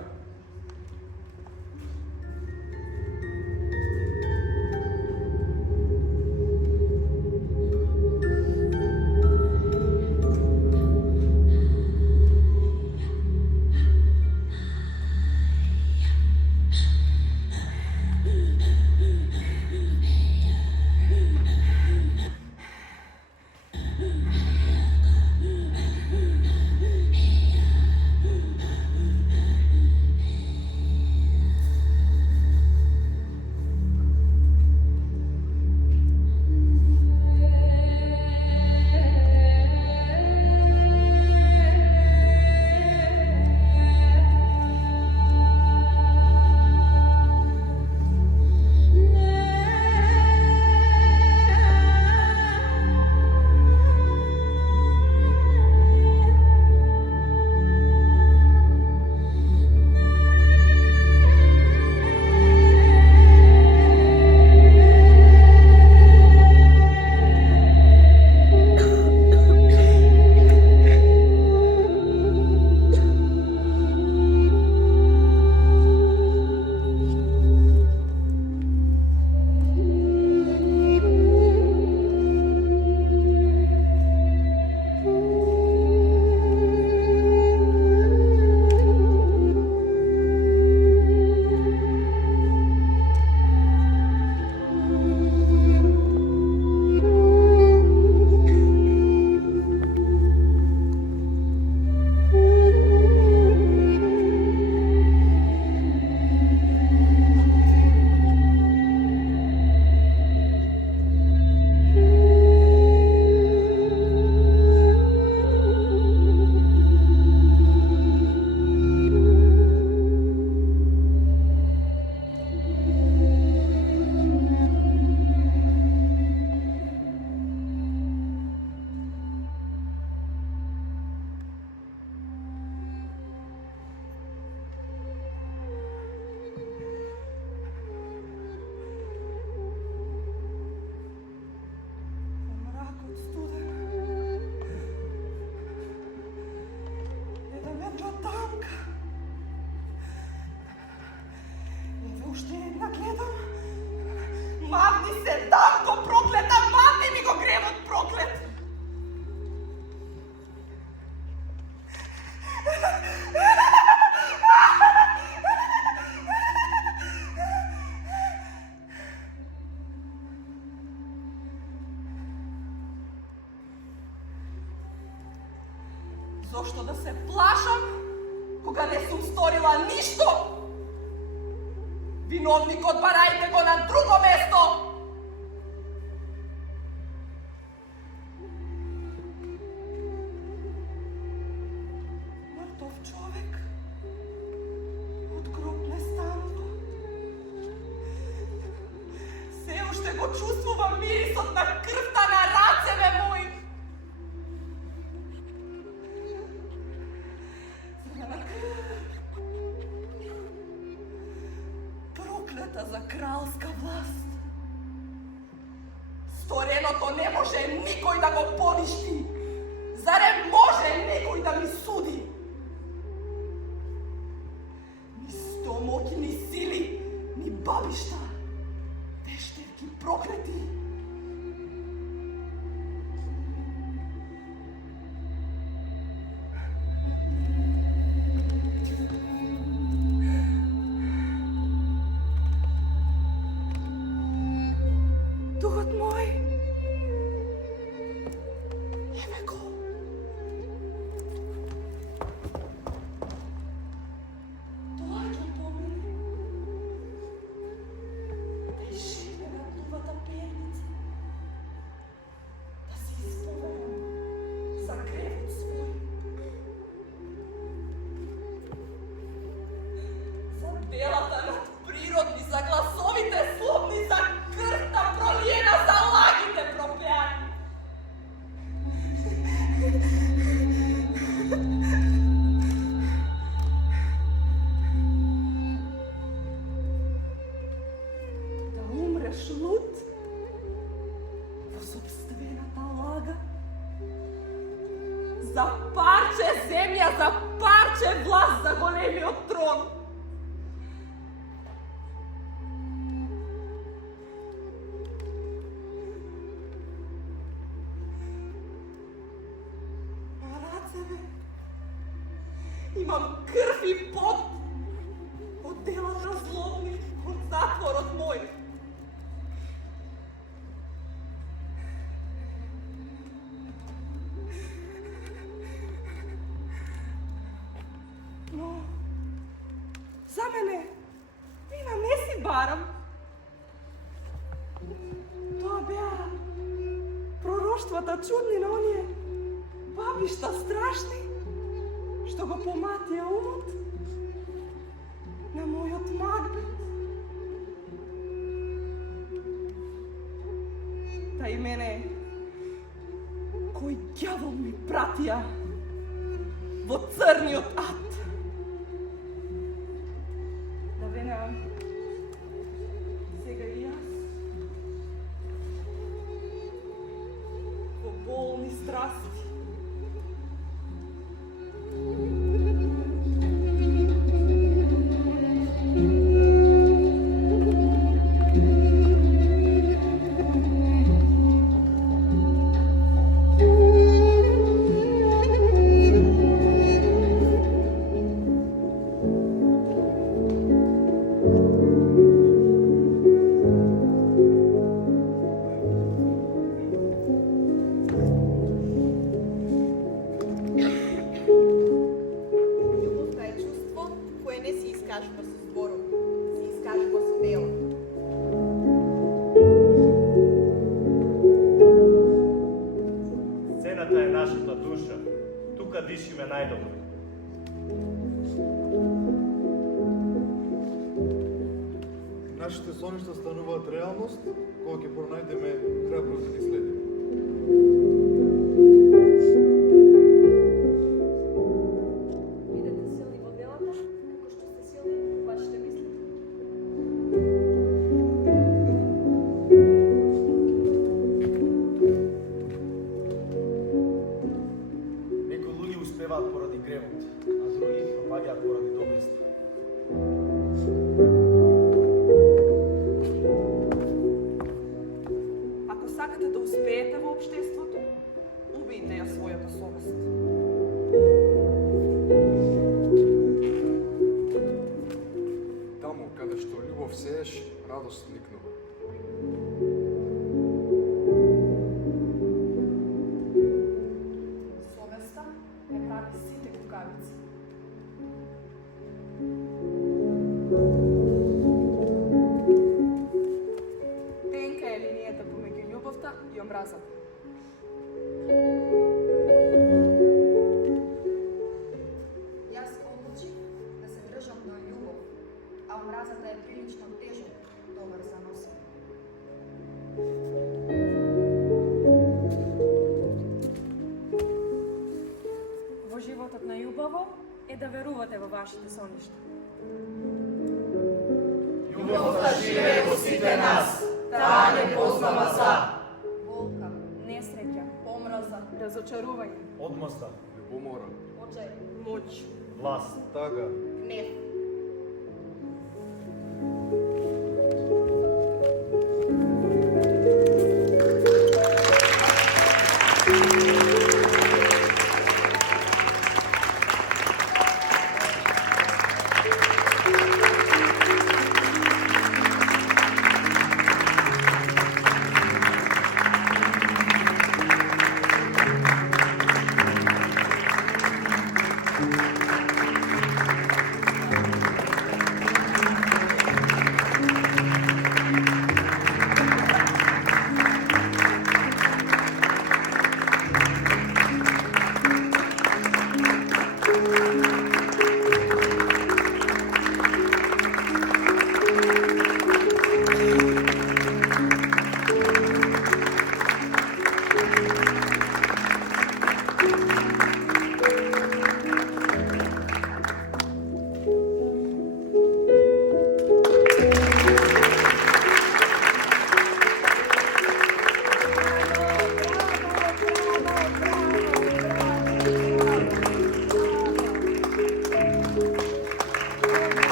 Уште една гледам. Мавни се, Данко проклета, мавни ми го гревот проклет. Зошто да се плашам, кога не сум сторила ништо? Виновникот барајте го на друго место! Мртов човек од гроб не станува. Се уште го чувствувам мирисот на крвта на рацеве мои. Проклета за кралска власт. Стореното не може никој да го поништи. Зарем може некој да ми суди? Ни стомок, ни сили, ни бабишта, вештерки проклети. Духот мој, еме го. Доаѓа по мене. Да изживе на нивата перница. Да се исповедам за гревот свој. За делата надприродни, за гласовите слобни, за крвта Имам крв и пот од делата злобни, од затворот мој. Но, за мене, вина не си барам. Тоа беа пророштвата чудни на оние бабишта страшни, што го поматија умот на мојот Макбет. Та и мене, кој ѓавол ми пратија во црниот ад. Да венеам, сега и јас во болни страсти. Сцената е нашата душа. Тука дишиме најдобро. Нашите соништа стануваат реалност, кога ќе пронајдеме храброст да ги следиме. Бидете силни во делата, како што сте силни во вашите мисли. Некои луѓе успеваат поради гревот, а други пропаѓаат поради доблест. Ако сакате да успеете во општеството, убијте ја својата совест. Таму каде што љубов сееш, радост никнува. Совеста ме прави сите кукавици. Тенка е линијата помеѓу љубовта и омразата. Јас одлучих да се држам до љубов, а омразата е прилично тежок товар за носење. Во животот најубаво е да верувате во вашите соништа. Љубовта живее во сите нас. Таа не познава за Болка, Несреќа, Омраза, Разочарување, Одмазда, Љубомора, оџај, моќ, власт. тага, гнев.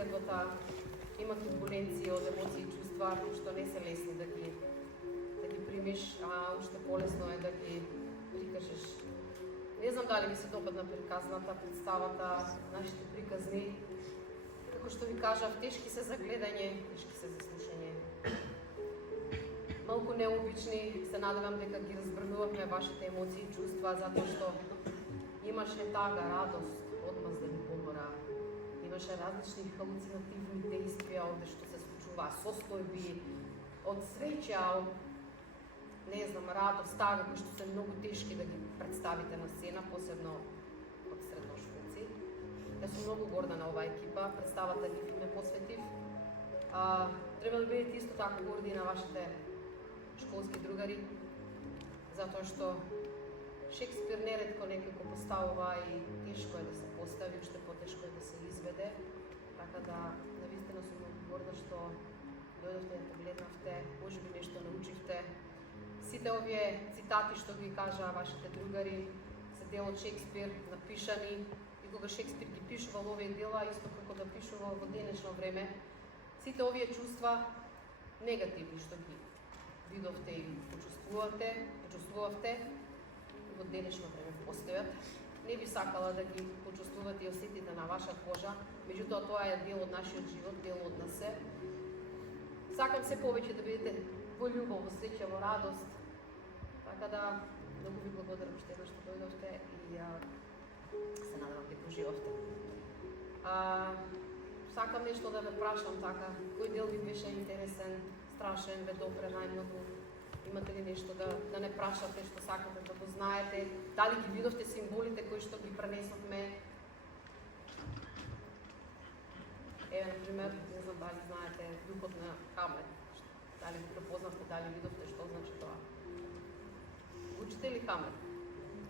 средбата има турбуленции од емоции и чувства што не се лесни да ги примиш, а уште полесно е да ги прикажеш. Не знам дали ви се допадна приказната, представата, нашите приказни. Како што ви кажав, тешки се за гледање, тешки се за слушање. Малку необични, се надевам дека ги разбрнувавме вашите емоции и чувства, затоа што имаше тага, радост, одмаз да ни помора. Имаше различни халуцинативни действија овде што се случува, состојби, од среќа, од не знам, радост, тага, кои што се многу тешки да ги представите на сцена, посебно од средношколци. Јас сум многу горда на оваа екипа, представата ги ме посветив. Треба да бидете исто така горди на вашите школски другари, затоа што Шекспир неретко некако поставува и тешко е да се постави, уште потешко е да се изведе. Така да, навистина сум многу горда што дојдовте да погледнавте, можеби нешто научивте. Сите овие цитати што ги кажа вашите другари се дел од Шекспир, напишани, и кога Шекспир ги пишувал овие дела, исто како да пишувал во денешно време, сите овие чувства негативни што ги видовте и почувствувавте, во денешно време постојат. Не би сакала да ги почувствувате и осетите на ваша кожа, меѓутоа тоа е дел од нашиот живот, дел од нас се. Сакам се повеќе да бидете во љубов, во среќа, во радост. Така да, многу ви благодарам што еднаш што дојдовте и се надевам дека уживавте. Сакам нешто да ве прашам така, кој дел ви беше интересен, страшен, ве допре најмногу? Имате ли нешто да не прашате што сакате да го знаете? Дали ги видовте символите кои што ги пренесовме? Еве, например, не знам дали знаете духот на Хамлет. Дали го препознавте, дали видовте што значи тоа? Учите ли Хамлет?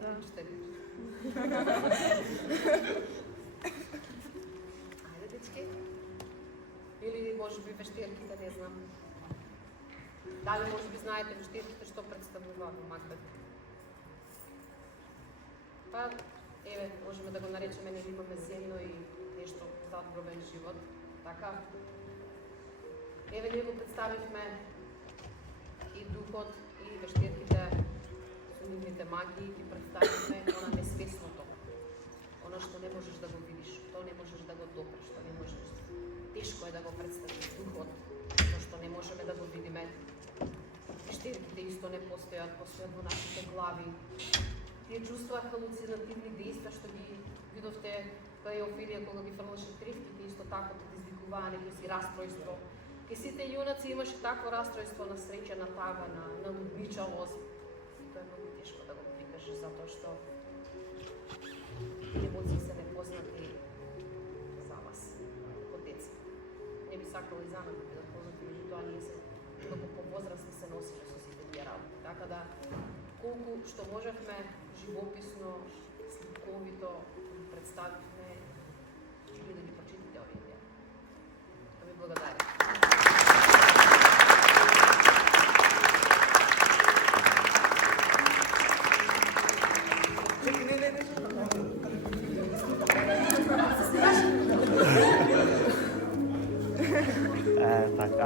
Да. Учите ли? Ајде, дечки. Или можеби вештирките, не знам. Дали можеби знаете вештирките што представува во Макбет? Па, еве, можеме да го наречеме, нели имаме земно и нешто задгробен живот. Така. Еве, ние го представивме и духот, и вештирките со нивните магии, ги представивме она несвесното. Оно што не можеш да го видиш, тоа не можеш да го допреш, тоа не можеш. Тешко е да го представиш духот, што не можеме да го видиме. Вештирките исто не постојат во нашите глави. Тие чувства, халуцинативни действия што ги видовте кај Офилија кога ги фрлаше тревките, исто така предизвикуваа некој си растројство. Кај сите јунаци имаше такво растројство на среќа, на тага, на лудничавост. И тоа е многу тешко да го прикажеш, затоа што емоции се непознати за вас, како деца. Не би сакала и за нас да бидат познати, меѓутоа ние се како повозрасни се носиме со сите тие работи. Така да, колку што можевме живописно, сликовито ги представивме, и да ги прочитате овие дела. Да ви благодарам.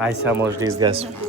Ај сега може да изгасим.